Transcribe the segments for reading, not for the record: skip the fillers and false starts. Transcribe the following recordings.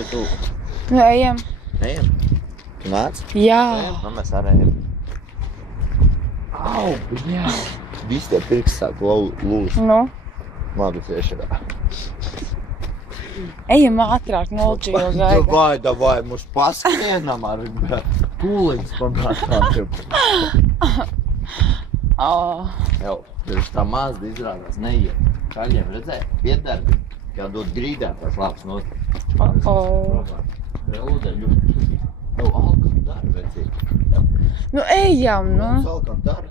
pie tu. Nu, ejam. Ejam. Tu nāc? Jā. Nu, mēs arī ejam. Au, jā. Visi tie pirksti sāk lūst. Nu. Labi, tiešā. Ejam ātrāk, nolģi jau gaida. Davai, mums paskrienam ar kūliņas pamātām. Jau, pirms tā mazda izrādās neiet. Kaļiem redzēja, piedarbi, kā dod grīdā tās labs not. Ūdeļu. Jau, alkam dar, vecīgi. Nu, ejam, nu. Mums alkam dar.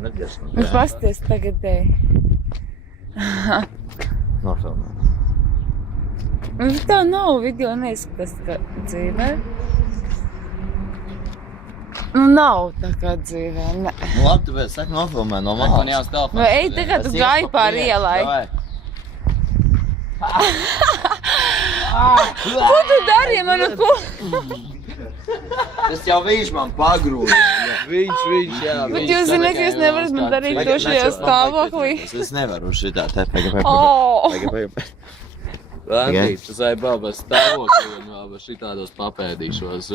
Nedēļas. Nu, pasties tagad, ej. Nofilmē. Nu, tā nav video, neizskatās kā dzīvē. Nu, nav tā kā dzīvē, ne. Nu, labi, tu vēl saki nofilmē no malas. Man jāuz telefons. Nu, ej, tagad tu gāji pār ielai. Ko tu dari, manu ko? Tas jau viņš man pagrūda. Viņš, jā. Bet jūs zināt, ka jūs nevarat man darīt to šajā stāvoklī. Es nevaru šitā te pagaidām. Landīt, tas vai baba stāvokli un baba šitādos papēdīšos.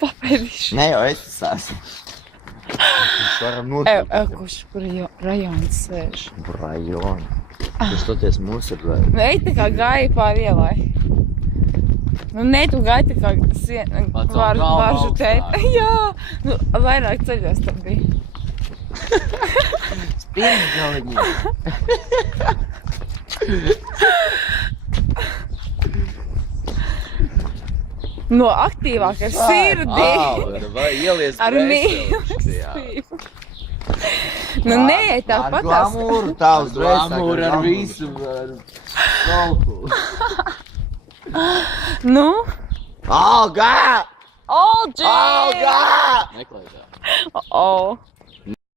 Papēdīšu. Ne jau es tas esmu. Mēs varam notikt. Kur rajons sēž? Rajoni. Tu stoties mūsu ar Nu, ej, tā kā gāji pār ielai. Nu, ne, tu gāji tā kā varžu tēt. Jā, nu, vairāk ceļos tam bija. Spīņi galīgi. No aktīvāk ar sirdi. Vai ielies Ar mīlestību. Nu, nē, tāpat tās. Glamūru tavs Glamūru ar visu. Salku. Nu? Olga! Olģi! Olga! Meklē tā. Oh.